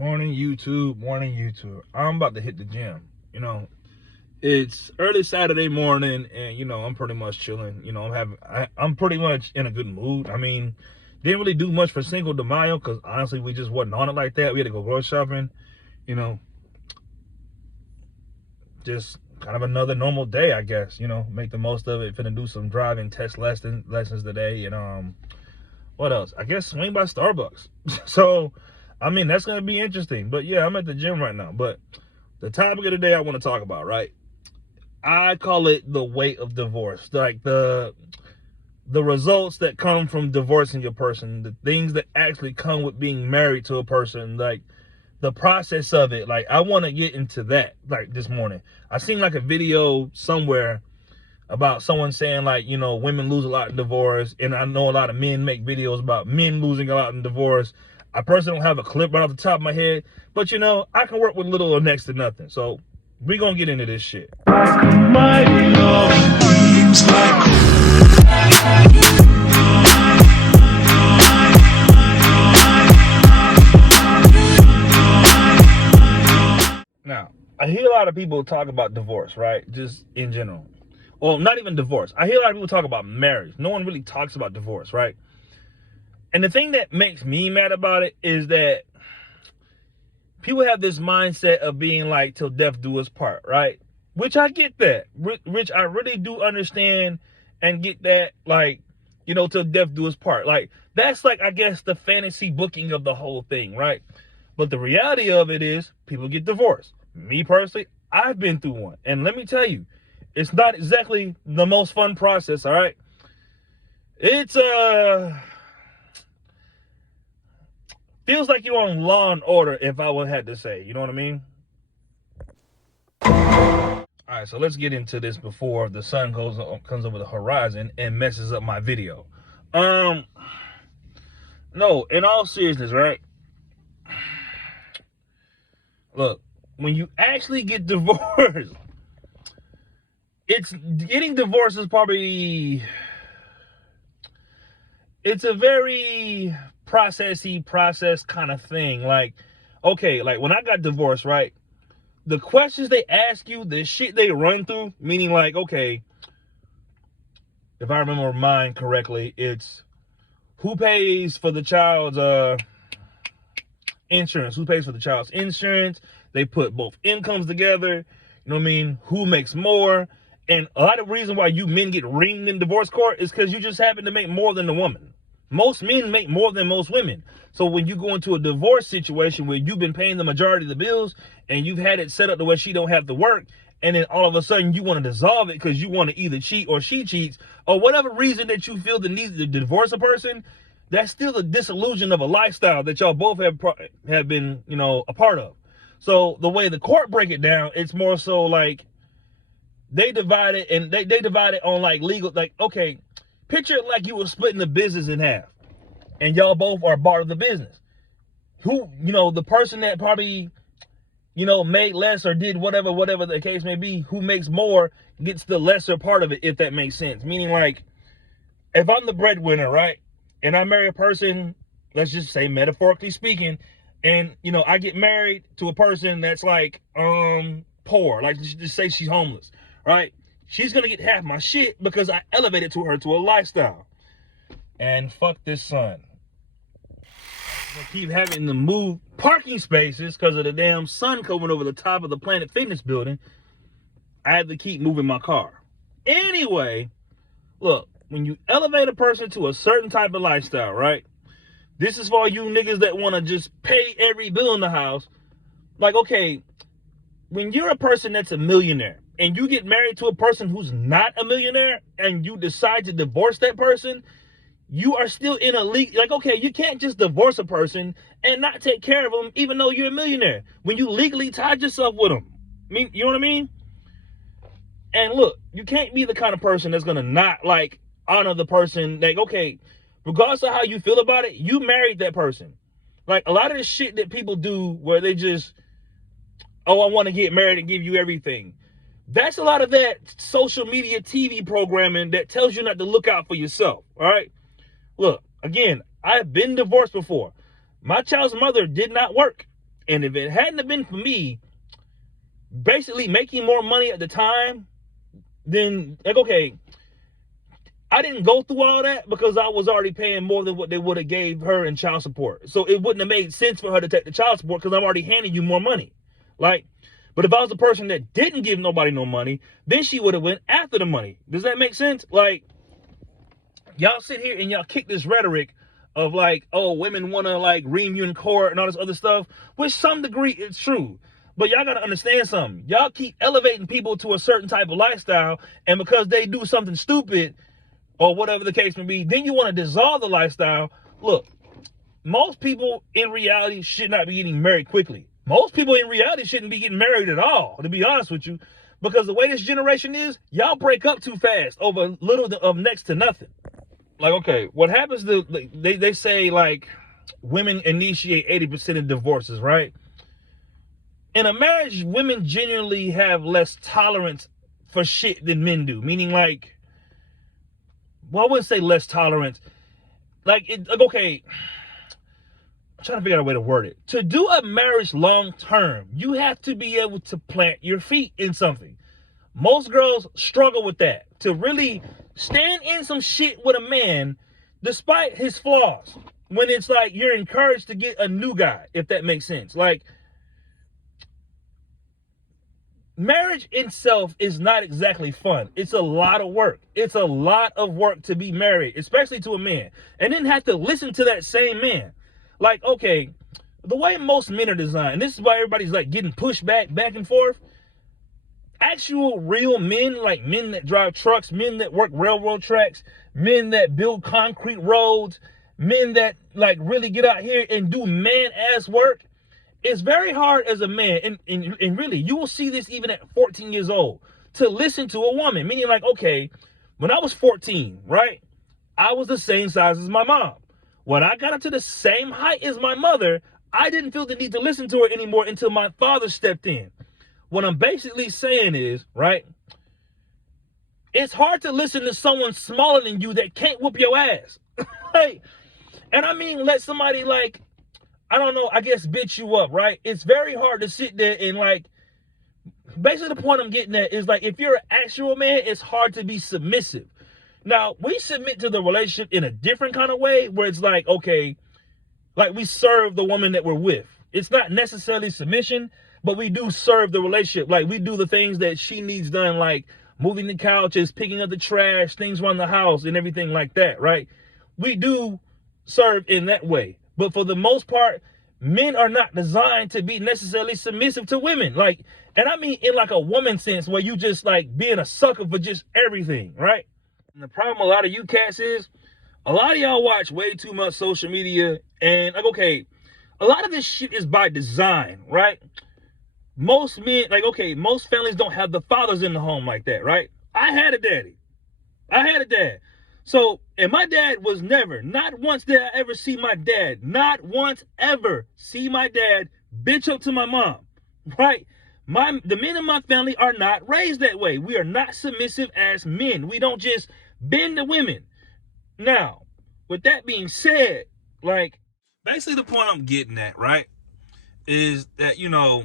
Morning YouTube, morning YouTube. I'm about to hit the gym. It's early Saturday morning, and I'm pretty much chilling. I'm pretty much in a good mood. I mean, didn't really do much for Cinco de Mayo because honestly, we just wasn't on it like that. We had to go grocery shopping. You know, just kind of another normal day, I guess. Make the most of it. Finna do some driving test lessons today, and what else? I guess swing by Starbucks. So, I mean, that's gonna be interesting. But yeah, I'm at the gym right now. But the topic of the day I want to talk about, right? I call it the weight of divorce. Like the results that come from divorcing your person, the things that actually come with being married to a person, like the process of it. Like I want to get into that. Like this morning, I seen like a video somewhere about someone saying like, women lose a lot in divorce, and I know a lot of men make videos about men losing a lot in divorce. I personally don't have a clip right off the top of my head, but I can work with little or next to nothing. So we gonna get into this shit. My love seems like now, I hear a lot of people talk about divorce, right? Just in general. Well, not even divorce. I hear a lot of people talk about marriage. No one really talks about divorce, right? And the thing that makes me mad about it is that people have this mindset of being like, till death do us part, right? Which I get that. Which I really do understand and get that, like, till death do us part. Like, that's like, I guess, the fantasy booking of the whole thing, right? But the reality of it is people get divorced. Me personally, I've been through one. And let me tell you, it's not exactly the most fun process, all right? It's, feels like you're on Law and Order, if I would have to say. You know what I mean? All right, so let's get into this before the sun comes over the horizon and messes up my video. No, in all seriousness, right? Look, when you actually get divorced, getting divorced is probably, it's a very process kind of thing. Like, okay, like when I got divorced, right? The questions they ask you, the shit they run through, meaning like, okay, if I remember mine correctly, it's who pays for the child's insurance? Who pays for the child's insurance? They put both incomes together. You know what I mean? Who makes more? And a lot of reason why you men get reamed in divorce court is because you just happen to make more than the woman. Most men make more than most women. So when you go into a divorce situation where you've been paying the majority of the bills and you've had it set up the way she don't have to work, and then all of a sudden you want to dissolve it because you want to either cheat or she cheats, or whatever reason that you feel the need to divorce a person, that's still the disillusion of a lifestyle that y'all both have been, a part of. So the way the court break it down, it's more so like they divide it, and they divide it on like legal, like, okay, picture it like you were splitting the business in half and y'all both are part of the business. Who, the person that probably, made less or did whatever the case may be, who makes more gets the lesser part of it, if that makes sense. Meaning like, if I'm the breadwinner, right? And I marry a person, let's just say metaphorically speaking, and, I get married to a person that's like, poor, like just say she's homeless, right? She's going to get half my shit because I elevated her to a lifestyle. And fuck this sun. I keep having to move parking spaces because of the damn sun coming over the top of the Planet Fitness building. I had to keep moving my car. Anyway, look, when you elevate a person to a certain type of lifestyle, right? This is for you niggas that want to just pay every bill in the house. Like, okay, when you're a person that's a millionaire, and you get married to a person who's not a millionaire, and you decide to divorce that person, you are still in a league. Like, okay, you can't just divorce a person and not take care of them, even though you're a millionaire, when you legally tied yourself with them. You know what I mean? And look, you can't be the kind of person that's gonna not like honor the person. Like, okay, regardless of how you feel about it, you married that person. Like a lot of the shit that people do where they just, oh, I want to get married and give you everything. That's a lot of that social media TV programming that tells you not to look out for yourself, all right? Look, again, I've been divorced before. My child's mother did not work. And if it hadn't have been for me basically making more money at the time, then like, okay, I didn't go through all that because I was already paying more than what they would have gave her in child support. So it wouldn't have made sense for her to take the child support because I'm already handing you more money. Like, but if I was a person that didn't give nobody no money, then she would have went after the money. Does that make sense? Like, y'all sit here and y'all kick this rhetoric of like, oh, women want to like ream you in court and all this other stuff, which some degree it's true. But y'all got to understand something. Y'all keep elevating people to a certain type of lifestyle, and because they do something stupid or whatever the case may be, then you want to dissolve the lifestyle. Look, most people in reality should not be getting married quickly. Most people in reality shouldn't be getting married at all, to be honest with you, because the way this generation is, y'all break up too fast over little of next to nothing. Like, okay, what happens to, they say like women initiate 80% of divorces, right? In a marriage, women genuinely have less tolerance for shit than men do. Meaning like, well, I wouldn't say less tolerance. Like, okay, I'm trying to figure out a way to word it. To do a marriage long term, you have to be able to plant your feet in something. Most girls struggle with that. To really stand in some shit with a man, despite his flaws. When it's like you're encouraged to get a new guy, if that makes sense. Like, marriage itself is not exactly fun. It's a lot of work. It's a lot of work to be married, especially to a man. And then have to listen to that same man. Like, okay, the way most men are designed, this is why everybody's like getting pushed back and forth. Actual real men, like men that drive trucks, men that work railroad tracks, men that build concrete roads, men that like really get out here and do man-ass work, it's very hard as a man, and really, you will see this even at 14 years old, to listen to a woman. Meaning like, okay, when I was 14, right, I was the same size as my mom. When I got up to the same height as my mother, I didn't feel the need to listen to her anymore until my father stepped in. What I'm basically saying is, right, it's hard to listen to someone smaller than you that can't whoop your ass. Right? And I mean, let somebody like, I don't know, I guess bitch you up, right? It's very hard to sit there and like, basically the point I'm getting at is like, if you're an actual man, it's hard to be submissive. Now, we submit to the relationship in a different kind of way where it's like, okay, like we serve the woman that we're with. It's not necessarily submission, but we do serve the relationship. Like we do the things that she needs done, like moving the couches, picking up the trash, things around the house and everything like that, right? We do serve in that way. But for the most part, men are not designed to be necessarily submissive to women. Like, and I mean in like a woman sense where you just like being a sucker for just everything, right? And the problem a lot of you cats is, a lot of y'all watch way too much social media, and like, okay, a lot of this shit is by design, right? Most men, like, okay, most families don't have the fathers in the home like that, right? I had a daddy. I had a dad. So, and my dad was never, not once did I ever see my dad, not once ever see my dad bitch up to my mom, right? The men in my family are not raised that way. We are not submissive as men. We don't just bend to women. Now, with that being said, like, basically the point I'm getting at, right, is that, you know,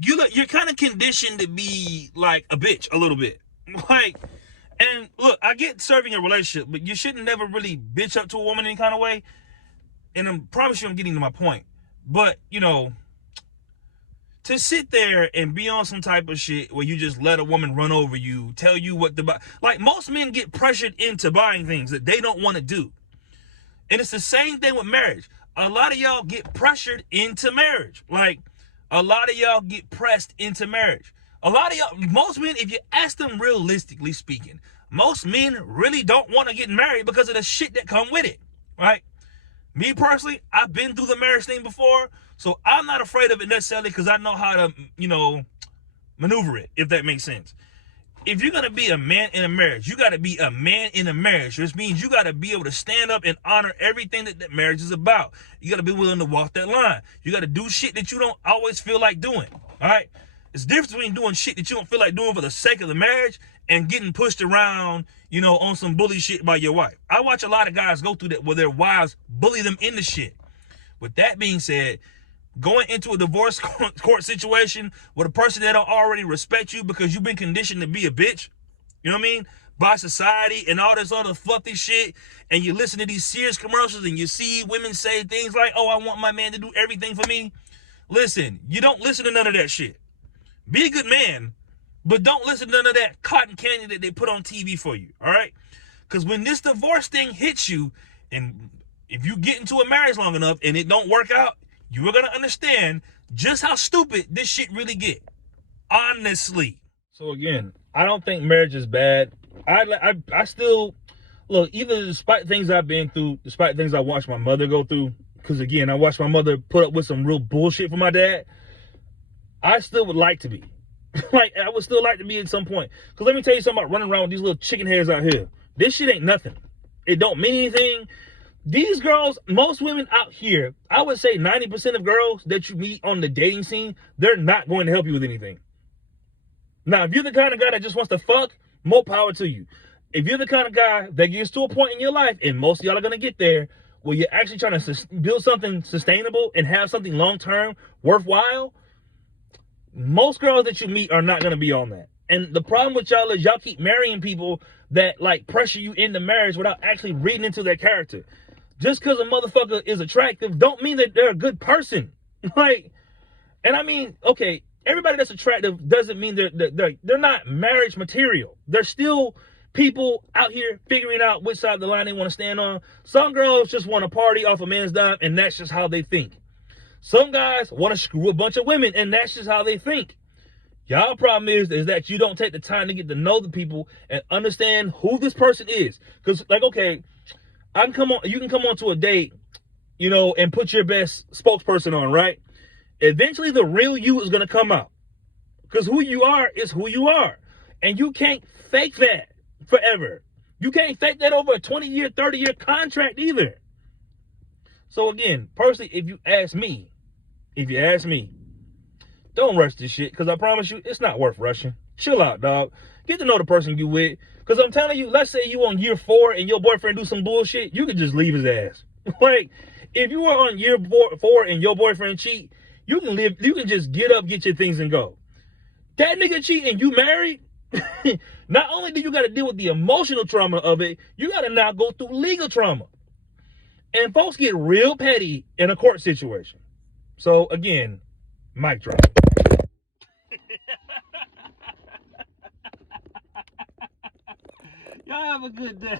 you're kind of conditioned to be like a bitch a little bit. Like, and look, I get serving a relationship, but you shouldn't never really bitch up to a woman in any kind of way. And I'm probably sure I'm getting to my point. But, you know, to sit there and be on some type of shit where you just let a woman run over you, tell you what to buy. Like, most men get pressured into buying things that they don't want to do. And it's the same thing with marriage. A lot of y'all get pressured into marriage. Like, a lot of y'all get pressed into marriage. A lot of y'all, most men, if you ask them realistically speaking, most men really don't want to get married because of the shit that come with it, right? Me personally, I've been through the marriage thing before, so I'm not afraid of it necessarily because I know how to, you know, maneuver it, if that makes sense. If you're going to be a man in a marriage, you got to be a man in a marriage, which means you got to be able to stand up and honor everything that marriage is about. You got to be willing to walk that line. You got to do shit that you don't always feel like doing, all right? It's the difference between doing shit that you don't feel like doing for the sake of the marriage and getting pushed around, you know, on some bully shit by your wife. I watch a lot of guys go through that where their wives bully them into shit. With that being said, going into a divorce court situation with a person that don't already respect you because you've been conditioned to be a bitch, you know what I mean, by society and all this other fluffy shit, and you listen to these Sears commercials and you see women say things like, oh, I want my man to do everything for me. Listen, you don't listen to none of that shit. Be a good man, but don't listen to none of that cotton candy that they put on TV for you, all right? Because when this divorce thing hits you, and if you get into a marriage long enough and it don't work out, you are going to understand just how stupid this shit really get. Honestly. So again, I don't think marriage is bad. I still, look, even despite things I've been through, despite things I watched my mother go through, because again, I watched my mother put up with some real bullshit for my dad, I still would like to be. Like, I would still like to be at some point. Because let me tell you something about running around with these little chicken heads out here. This shit ain't nothing. It don't mean anything. These girls, most women out here, I would say 90% of girls that you meet on the dating scene, they're not going to help you with anything. Now, if you're the kind of guy that just wants to fuck, more power to you. If you're the kind of guy that gets to a point in your life, and most of y'all are going to get there, where you're actually trying to build something sustainable and have something long-term worthwhile, most girls that you meet are not going to be on that. And the problem with y'all is y'all keep marrying people that like pressure you into marriage without actually reading into their character. Just because a motherfucker is attractive don't mean that they're a good person. Like, and I mean, okay, everybody that's attractive doesn't mean they're not marriage material. They're still people out here figuring out which side of the line they want to stand on. Some girls just want to party off a man's dime, and that's just how they think. Some guys want to screw a bunch of women, and that's just how they think. Y'all problem is that you don't take the time to get to know the people and understand who this person is. Because, like, okay, you can come on to a date, you know, and put your best spokesperson on, right? Eventually, the real you is going to come out. Because who you are is who you are. And you can't fake that forever. You can't fake that over a 20-year, 30-year contract either. So, again, personally, if you ask me, don't rush this shit, because I promise you, it's not worth rushing. Chill out, dog. Get to know the person you with. Because I'm telling you, let's say you on year 4 and your boyfriend do some bullshit, you could just leave his ass. Like, if you are on year 4 and your boyfriend cheat, you can just get up, get your things, and go. That nigga cheat and you married, not only do you got to deal with the emotional trauma of it, you got to now go through legal trauma. And folks get real petty in a court situation. So, again, mic drop. Y'all have a good day.